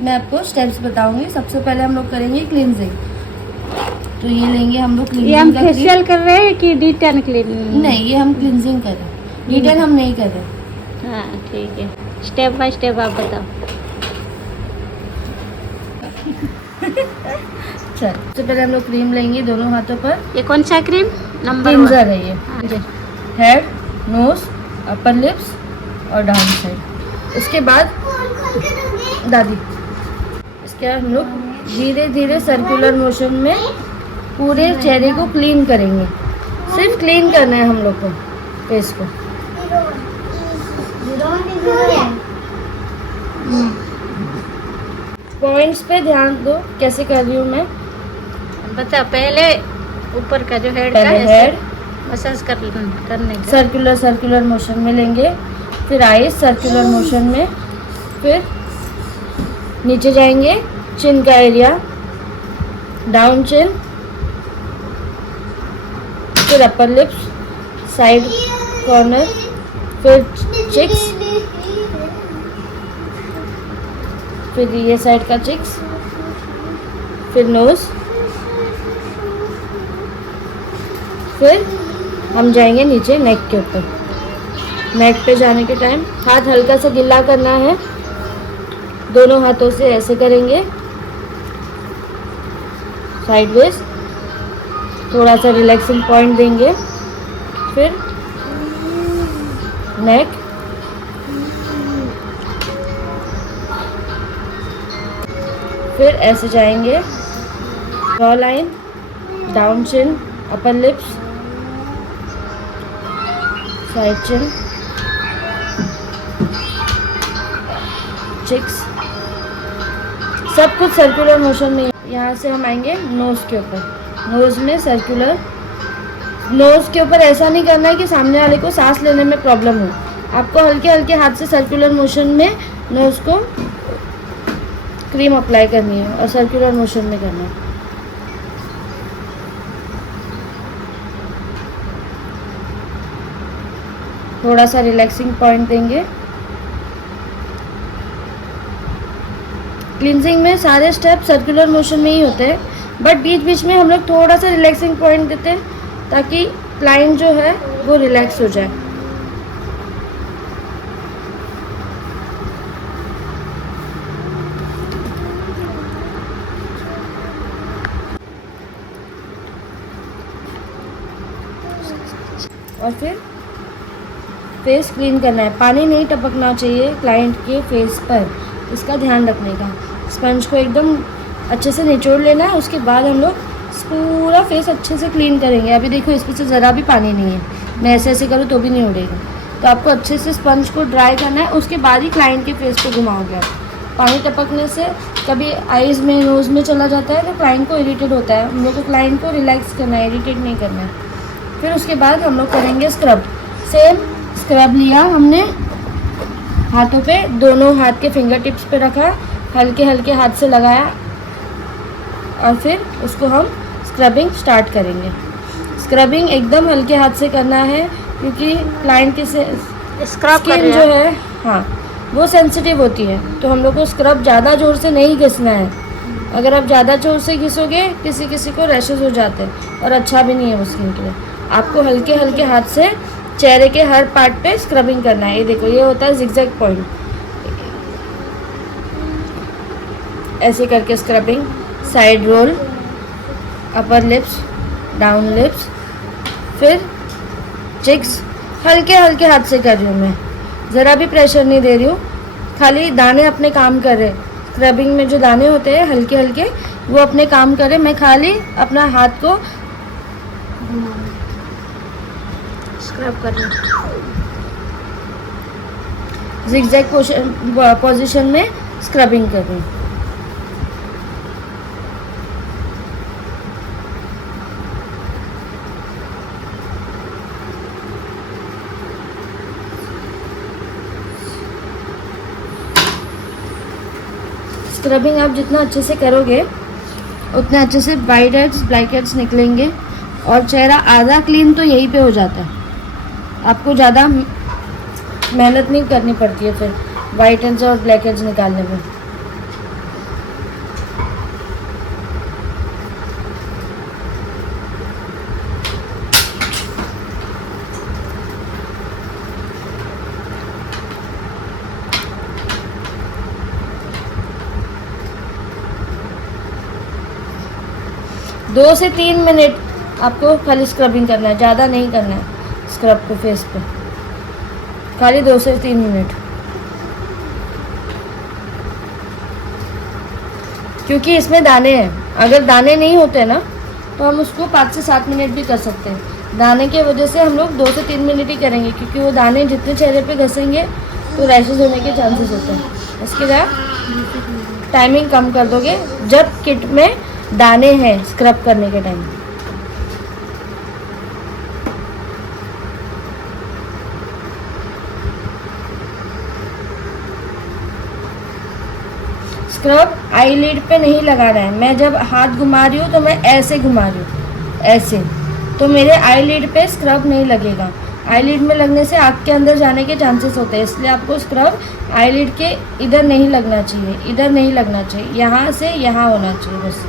मैं आपको स्टेप्स बताऊंगी। सबसे पहले हम लोग करेंगे क्लींजिंग। तो ये लेंगे हम लोग ये हम क्लींजिंग का फेशियल कर रहे हैं कि डिटेन क्लीन? नहीं, ये हम क्लींजिंग कर रहे हैं, डिटेन हम नहीं कर रहे। हाँ ठीक है, स्टेप बाय स्टेप आप बताओ। चल, सबसे पहले हम लोग क्रीम लेंगे दोनों हाथों पर। ये कौन सा क्रीम? नंबर 1 क्लींजर है ये। हेड, नोज, अपर लिप्स और डाउन साइड। उसके बाद दादी, इसके बाद हम लोग धीरे धीरे सर्कुलर मोशन में पूरे चेहरे को क्लीन करेंगे। सिर्फ क्लीन करना है हम लोग को फेस को। पॉइंट्स पे ध्यान दो, कैसे कर रही हूँ मैं बता। पहले ऊपर का जो हेड का पहले ऐसे हेड मसाज करने का। सर्कुलर मोशन में लेंगे, फिर आईज सर्कुलर मोशन में, फिर नीचे जाएंगे चिन का एरिया, डाउन चिन, फिर अपर लिप्स, साइड कॉर्नर, फिर चिक्स, फिर ये साइड का चिक्स, फिर नोज, फिर हम जाएंगे नीचे नेक के ऊपर। नेक पे जाने के टाइम हाथ हल्का सा गिल्ला करना है, दोनों हाथों से ऐसे करेंगे साइडवेज, थोड़ा सा रिलैक्सिंग पॉइंट देंगे, फिर नेक, फिर ऐसे जाएंगे जॉ लाइन, डाउन चिन, अपर लिप्स, साइड चिन, चिक्स, सब कुछ सर्कुलर मोशन में। यहाँ से हम आएंगे नोज के ऊपर। नोज में सर्कुलर, नोज के ऊपर ऐसा नहीं करना है कि सामने वाले को सांस लेने में प्रॉब्लम हो। आपको हल्के हल्के हाथ से सर्कुलर मोशन में नोज को क्रीम अप्लाई करनी है और सर्कुलर मोशन में करना है। थोड़ा सा रिलैक्सिंग पॉइंट देंगे। क्लींजिंग में सारे स्टेप सर्कुलर मोशन में ही होते हैं, बट बीच बीच में हम लोग थोड़ा सा रिलैक्सिंग पॉइंट देते हैं ताकि क्लाइंट जो है वो रिलैक्स हो जाए। और फिर फेस क्लीन करना है। पानी नहीं टपकना चाहिए क्लाइंट के फेस पर, इसका ध्यान रखने का। स्पंज को एकदम अच्छे से निचोड़ लेना है, उसके बाद हम लोग पूरा फेस अच्छे से क्लीन करेंगे। अभी देखो इसमें से ज़रा भी पानी नहीं है, मैं ऐसे ऐसे करूँ तो भी नहीं उड़ेगा। तो आपको अच्छे से स्पंज को ड्राई करना है, उसके बाद ही क्लाइंट के फेस को घुमाओगे आप। पानी टपकने से कभी आइज़ में, नोज़ में चला जाता है तो क्लाइंट को इरिटेट होता है। हम लोग को क्लाइंट को रिलैक्स करना है, इरिटेट नहीं करना है। फिर उसके बाद हम लोग करेंगे स्क्रब। सेम स्क्रब लिया हमने, हाथों पे, दोनों हाथ के फिंगर टिप्स पे रखा, हल्के हल्के हाथ से लगाया और फिर उसको हम स्क्रबिंग स्टार्ट करेंगे। स्क्रबिंग एकदम हल्के हाथ से करना है क्योंकि क्लाइंट की स्किन जो है, हाँ, वो सेंसिटिव होती है। तो हम लोग को स्क्रब ज़्यादा ज़ोर से नहीं घिसना है। अगर आप ज़्यादा ज़ोर से घिसोगे किसी किसी को रैशेज हो जाते हैं और अच्छा भी नहीं है वो स्किन के लिए। आपको हल्के हल्के हाथ से चेहरे के हर पार्ट पे स्क्रबिंग करना है। ये देखो, ये होता है जिगजैग पॉइंट। ऐसे करके scrubbing, side roll, upper lips, down lips, फिर चिक्स। हल्के हल्के हाथ से कर रही हूँ मैं, ज़रा भी प्रेशर नहीं दे रही हूँ, खाली दाने अपने काम कर रहे। स्क्रबिंग में जो दाने होते हैं हल्के हल्के, वो अपने काम कर रहे। मैं खाली अपना हाथ को स्क्रब कर रही हूँ, जिगजैग पोजीशन में स्क्रबिंग कर रही हूँ। स्क्रबिंग आप जितना अच्छे से करोगे उतने अच्छे से वाइट हेड्स, ब्लैक हेड्स निकलेंगे और चेहरा आधा क्लीन तो यहीं पे हो जाता है। आपको ज़्यादा मेहनत नहीं करनी पड़ती है फिर वाइट हेड्स और ब्लैक हेड्स निकालने में। 2 से 3 मिनट आपको खाली स्क्रबिंग करना है, ज़्यादा नहीं करना है स्क्रब को फेस पे, खाली 2 से 3 मिनट। क्योंकि इसमें दाने हैं, अगर दाने नहीं होते ना तो हम उसको 5 से 7 मिनट भी कर सकते हैं। दाने की वजह से हम लोग 2 से 3 मिनट ही करेंगे, क्योंकि वो दाने जितने चेहरे पे घसेंगे तो रैशेज होने के चांसेस होते हैं। इसके बाद टाइमिंग कम कर दोगे जब किट में दाने हैं स्क्रब करने के टाइम। स्क्रब आईलिड पे नहीं लगा रहा है, मैं जब हाथ घुमा रही हूँ तो मैं ऐसे घुमा रही हूँ, ऐसे, तो मेरे आईलिड पे स्क्रब नहीं लगेगा। आईलिड में लगने से आँख के अंदर जाने के चांसेस होते हैं, इसलिए आपको स्क्रब आईलिड के इधर नहीं लगना चाहिए, इधर नहीं लगना चाहिए, यहाँ से यहाँ होना चाहिए बस।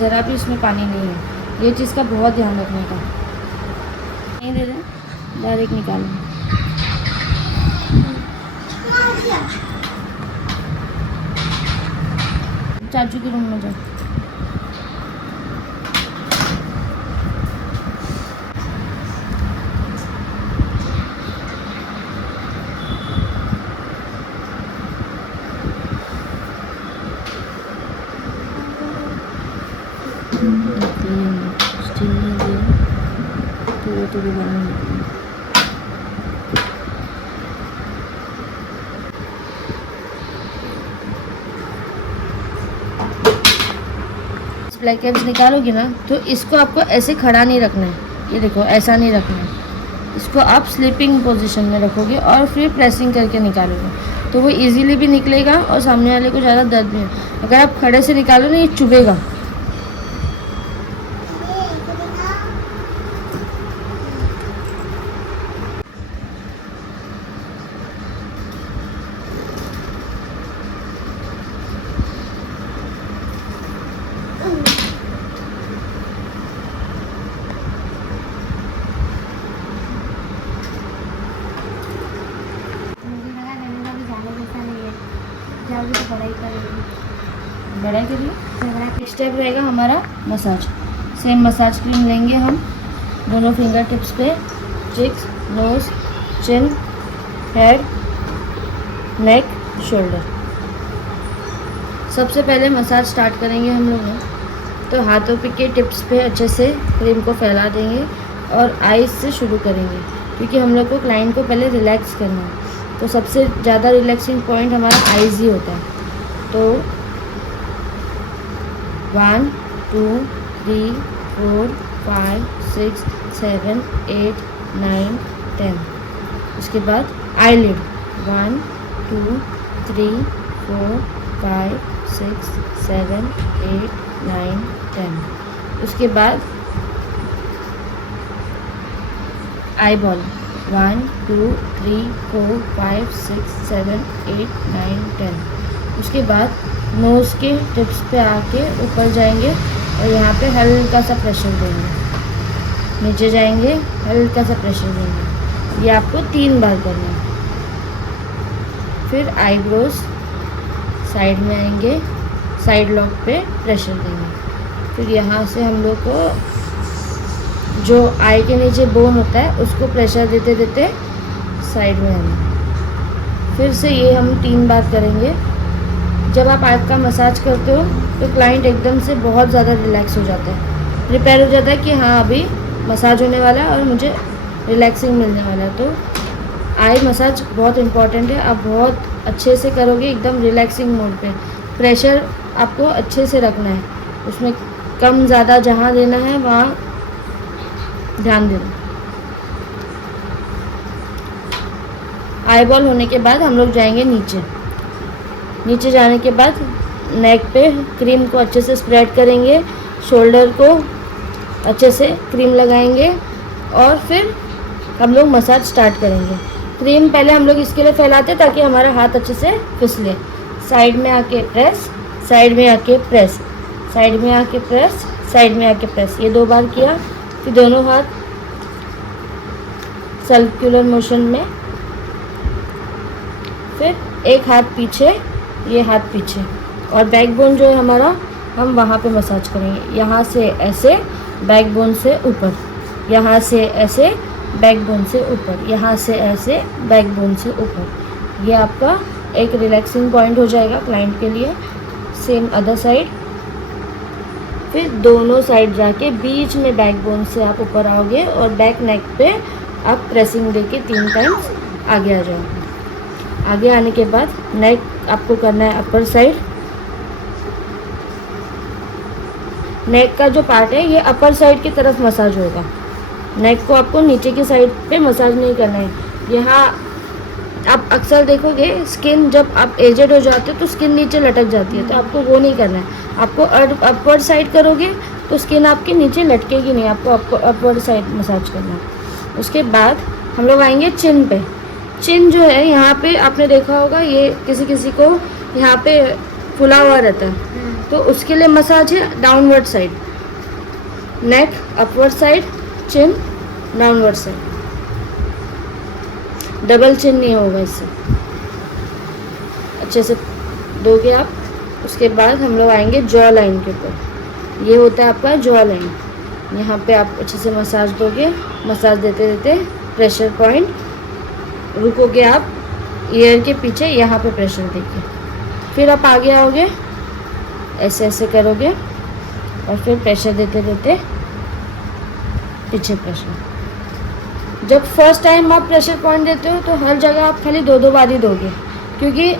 ज़रा भी इसमें पानी नहीं है, ये चीज़ का बहुत ध्यान रखने का। नहीं दे रहे, डायरेक्ट निकालो। चाचू के रूम में जाओ। ब्लैक हेड्स निकालोगे ना तो इसको आपको ऐसे खड़ा नहीं रखना है, ये देखो ऐसा नहीं रखना है, इसको आप स्लीपिंग पोजीशन में रखोगे और फिर प्रेसिंग करके निकालोगे तो वो इजीली भी निकलेगा और सामने वाले को ज़्यादा दर्द नहीं है। अगर आप खड़े से निकालो ना ये चुभेगा। बड़ा करिए। स्टेप रहेगा हमारा मसाज। सेम मसाज क्रीम लेंगे हम दोनों फिंगर टिप्स पे, चिक्स, नोज, चिन, हेड, नेक, शोल्डर। सबसे पहले मसाज स्टार्ट करेंगे हम लोग तो हाथों पे के टिप्स पे अच्छे से क्रीम को फैला देंगे और आईज से शुरू करेंगे, क्योंकि हम लोग को क्लाइंट को पहले रिलैक्स करना है। तो सबसे ज़्यादा रिलैक्सिंग पॉइंट हमारा आईज ही होता है। तो 1 2 3 4 5 6 7 8 9 10। उसके बाद आईलिड 1 2 3 4 5 6 7 8 9 10। उसके बाद आई बॉल 1 2 3 4 5 6 7 8 9 10। उसके बाद नोज़ के टिप्स पे आके ऊपर जाएंगे और यहाँ पे हल्का सा प्रेशर देंगे, नीचे जाएंगे हल्का सा प्रेशर देंगे। ये आपको 3 बार करना है। फिर आईब्रोज साइड में आएंगे, साइड लॉक पे प्रेशर देंगे। फिर यहाँ से हम लोग को जो आई के नीचे बोन होता है उसको प्रेशर देते देते साइड में आएंगे। फिर से ये हम 3 बार करेंगे। जब आप आँख का मसाज करते हो तो क्लाइंट एकदम से बहुत ज़्यादा रिलैक्स हो जाता है, प्रिपेयर हो जाता है कि हाँ अभी मसाज होने वाला है और मुझे रिलैक्सिंग मिलने वाला है। तो आई मसाज बहुत इम्पॉर्टेंट है। आप बहुत अच्छे से करोगे, एकदम रिलैक्सिंग मोड पे। प्रेशर आपको अच्छे से रखना है, उसमें कम ज़्यादा जहाँ देना है वहाँ ध्यान देना। आई बॉल होने के बाद हम लोग जाएंगे नीचे। नीचे जाने के बाद नेक पे क्रीम को अच्छे से स्प्रेड करेंगे शोल्डर को अच्छे से क्रीम लगाएंगे और फिर हम लोग मसाज स्टार्ट करेंगे। क्रीम पहले हम लोग इसके लिए फैलाते हैं ताकि हमारा हाथ अच्छे से फिसले। साइड में आके प्रेस, साइड में आके प्रेस, साइड में आके प्रेस, साइड में आके प्रेस, ये 2 बार किया। फिर दोनों हाथ सर्कुलर मोशन में, फिर एक हाथ पीछे, ये हाथ पीछे, और बैकबोन जो है हमारा हम वहाँ पे मसाज करेंगे। यहाँ से ऐसे, बैकबोन से ऊपर, यहाँ से ऐसे, बैकबोन से ऊपर, यहाँ से ऐसे, बैकबोन से ऊपर। ये आपका एक रिलैक्सिंग पॉइंट हो जाएगा क्लाइंट के लिए। Same other side. फिर दोनों साइड जाके बीच में बैकबोन से आप ऊपर आओगे और बैक नेक पे आप प्रेसिंग देके 3 टाइम्स आगे आ जाओगे। आगे आने के बाद नेक आपको करना है अपर साइड। नेक का जो पार्ट है ये अपर साइड की तरफ मसाज होगा। नेक को आपको नीचे की साइड पे मसाज नहीं करना है। यहाँ आप अक्सर देखोगे स्किन जब आप एजेड हो जाते हो तो स्किन नीचे लटक जाती है, तो आपको वो नहीं करना है। आपको अपवर्ड साइड करोगे तो स्किन आपकी नीचे लटकेगी नहीं, आपको अपवर्ड साइड मसाज करना है। उसके बाद हम लोग आएंगे चिन पे। चिन जो है यहाँ पे आपने देखा होगा, ये किसी किसी को यहाँ पे फुला हुआ रहता है, तो उसके लिए मसाज है डाउनवर्ड साइड। नेक अपवर्ड साइड, चिन डाउनवर्ड साइड। डबल चिन नहीं होगा इससे। अच्छे से दोगे आप। उसके बाद हम लोग आएंगे जॉ लाइन के ऊपर। ये होता है आपका जॉ लाइन। यहाँ पे आप अच्छे से मसाज दोगे। मसाज देते देते प्रेशर पॉइंट, रुकोगे आप ईयर के पीछे, यहाँ पे प्रेशर देके फिर आप आगे आओगे, ऐसे ऐसे करोगे और फिर प्रेशर देते देते पीछे प्रेशर। जब फर्स्ट टाइम आप प्रेशर पॉइंट देते हो तो हर जगह आप खाली 2-2 बार ही दोगे, क्योंकि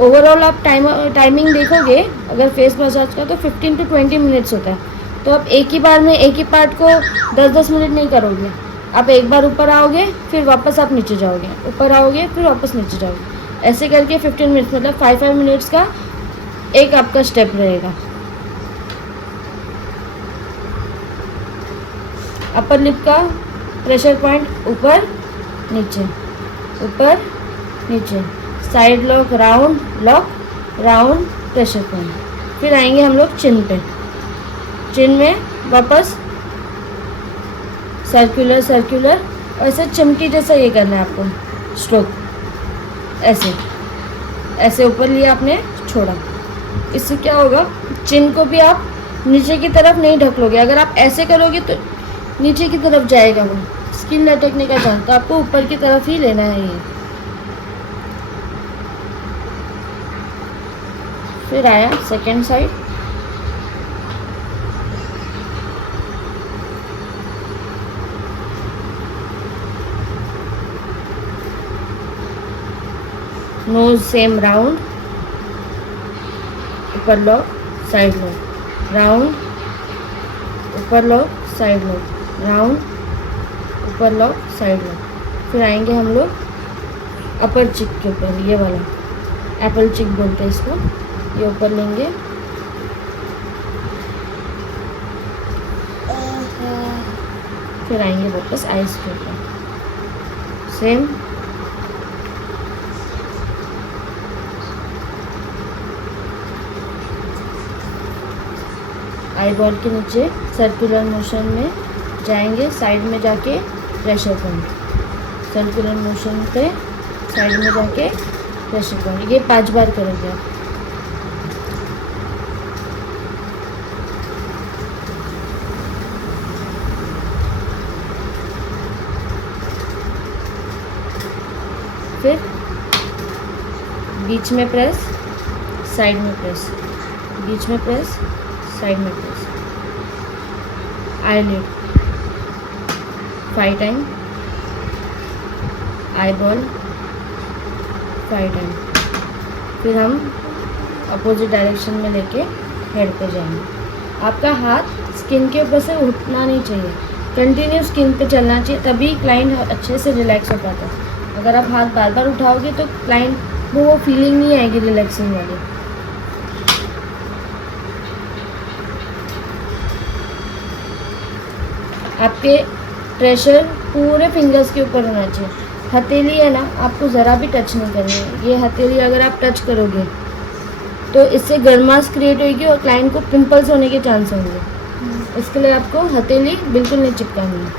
ओवरऑल आप टाइमिंग देखोगे अगर फेस मसाज का तो 15 to 20 मिनट्स होता है। तो आप एक ही बार में एक ही पार्ट को 10-10 मिनट नहीं करोगे। आप एक बार ऊपर आओगे, फिर वापस आप नीचे जाओगे, ऊपर आओगे, फिर वापस नीचे जाओगे। ऐसे करके 15 मिनट्स मतलब 5 मिनट्स का एक आपका स्टेप रहेगा। अपर लिप का प्रेशर पॉइंट ऊपर नीचे, ऊपर नीचे, side lock, round lock, round pressure point. फिर आएंगे हम लोग चिन पे। चिन में वापस सर्कुलर सर्कुलर, ऐसे चिमटी जैसा ये करना है आपको स्ट्रोक। ऐसे ऐसे ऊपर लिया आपने, छोड़ा। इससे क्या होगा, चिन को भी आप नीचे की तरफ नहीं ढकलोगे। अगर आप ऐसे करोगे तो नीचे की तरफ जाएगा वो, स्किन लटकने का चांस, तो आपको ऊपर की तरफ ही लेना है ये। फिर आया second side. Nose same round, ऊपर लॉक, साइड लॉक, राउंड, ऊपर लॉक, साइड लॉक, राउंड, ऊपर लॉक, साइड लॉक। फिर आएंगे हम लोग अपर चिक के ऊपर, ये वाला एप्पल चिक बोलते हैं इसको। ये ऊपर लेंगे, फिर आएंगे वापस आइज के ऊपर, सेम। आई बॉल के नीचे सर्कुलर मोशन में जाएंगे, साइड में जाके प्रेशर पॉइंट, सर्कुलर मोशन पे साइड में जाके प्रेशर पॉइंट। ये 5 बार करोगे आप। फिर बीच में प्रेस, साइड में प्रेस, बीच में प्रेस, साइड में press. Eyelid 5 time, eye ball 5 time. फिर हम अपोजिट डायरेक्शन में लेके हेड पे जाएंगे। आपका हाथ स्किन के ऊपर से उठना नहीं चाहिए, कंटिन्यू स्किन पे चलना चाहिए, तभी क्लाइंट अच्छे से रिलैक्स हो पाता है। अगर आप हाथ बार बार उठाओगे तो क्लाइंट को वो फीलिंग नहीं आएगी रिलैक्सिंग वाली। आपके प्रेशर पूरे फिंगर्स के ऊपर होना चाहिए। हथेली है ना, आपको ज़रा भी टच नहीं करनी है। ये हथेली अगर आप टच करोगे तो इससे गर्माश क्रिएट होगी और क्लाइंट को पिंपल्स होने के चांस होंगे। इसके लिए आपको हथेली बिल्कुल नहीं चिपकानी है।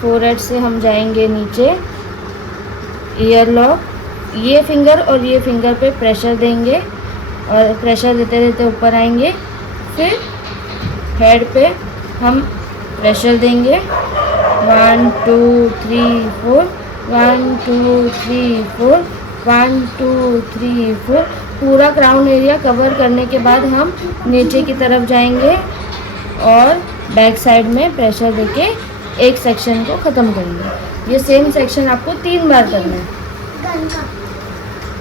फोरहेड से हम जाएंगे नीचे, ईयर लॉक, ये फिंगर और ये फिंगर पे प्रेशर देंगे और प्रेशर देते देते ऊपर आएंगे। फिर हेड पे हम प्रेशर देंगे, 1 2 3 4, 1 2 3 4, 1 2 3 4। पूरा क्राउन एरिया कवर करने के बाद हम नीचे की तरफ जाएंगे और बैक साइड में प्रेशर देके एक सेक्शन को ख़त्म करेंगे। ये सेम सेक्शन आपको 3 बार करना है।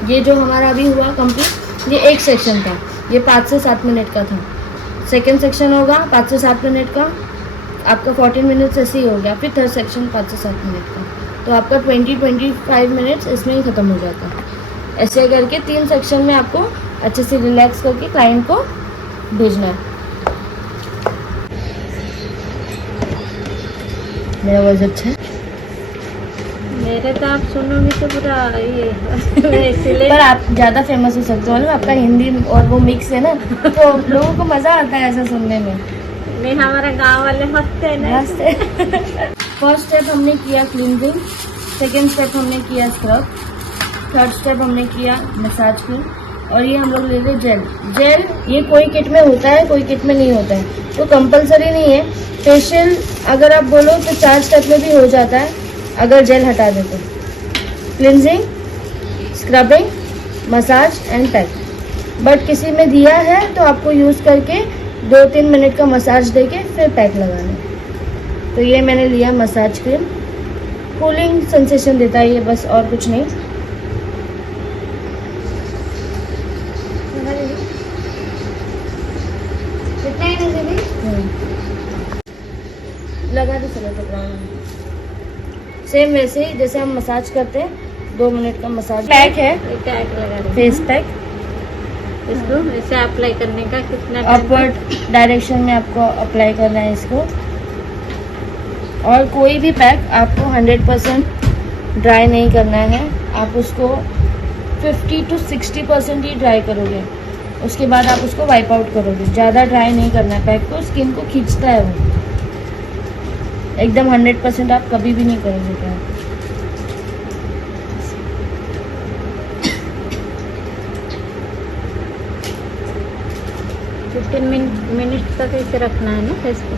ये जो हमारा अभी हुआ कंप्लीट, ये एक सेक्शन था, ये 5 से 7 मिनट का था। सेकेंड सेक्शन होगा 5 से 7 मिनट का, आपका 14 मिनट्स ऐसे ही हो गया। फिर थर्ड सेक्शन 5 से 7 मिनट का, तो आपका 20-25 मिनट्स इसमें ही ख़त्म हो जाता है। ऐसे करके 3 सेक्शन में आपको अच्छे से रिलैक्स करके क्लाइंट को भेजना है। मेरा वॉइस अच्छा है? मेरे तो आप सुनोगे तो पूरा ये इसलिए। पर आप ज़्यादा फेमस हो सकते हो ना, आपका हिंदी और वो मिक्स है ना, तो लोगों को मज़ा आता है ऐसा सुनने में। नहीं, हमारे गांव वाले हंसते हैं ना। फर्स्ट स्टेप हमने किया क्लींजिंग, सेकेंड स्टेप हमने किया स्क्रब, थर्ड स्टेप हमने किया मसाज क्रीम, और ये हम लोग ले रहे जेल। जेल ये कोई किट में होता है, कोई किट में नहीं होता है, तो कंपलसरी नहीं है। फेशियल अगर आप बोलो तो 4 स्टेप में भी हो जाता है अगर जेल हटा दे तो। Cleansing, scrubbing, massage and pack. But किसी में दिया है तो आपको यूज़ करके 2-3 मिनट का मसाज देके फिर पैक लगाना है। तो ये मैंने लिया मसाज क्रीम, कूलिंग सेंसेशन देता है ये, बस और कुछ नहीं। लगा दो चलो तो सेम वैसे ही जैसे हम मसाज करते हैं, 2 मिनट का मसाज। पैक है, पैक लगा दो। Face pack. इसको ऐसे अप्लाई करने का कितना अपवर्ड डायरेक्शन में आपको अप्लाई करना है इसको। और कोई भी पैक आपको 100% ड्राई नहीं करना है, आप उसको 50 to 60% ही ड्राई करोगे, उसके बाद आप उसको वाइप आउट करोगे। ज़्यादा ड्राई नहीं करना है पैक को, स्किन को खींचता है वो। एकदम 100% आप कभी भी नहीं करोगे क्या। 15 मिनट तक इसे रखना है ना फेस को।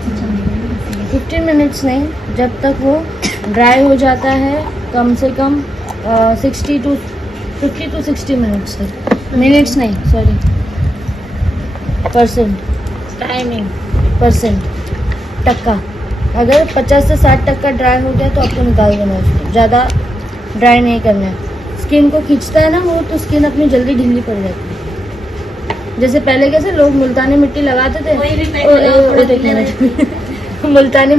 15 मिनट्स नहीं, जब तक वो ड्राई हो जाता है, कम से कम 50 to 60 मिनट्स तक। मिनट्स नहीं, सॉरी, टाइमिंग परसेंट, टक्का। अगर 50 से 60% ड्राई हो गया तो आपको निकाल देना है उसको, ज़्यादा ड्राई नहीं करना है। स्किन को खींचता है ना वो, तो स्किन अपनी जल्दी ढीली पड़ जाती है। जैसे पहले कैसे लोग मुल्तानी मिट्टी लगाते थे, मुल्तानी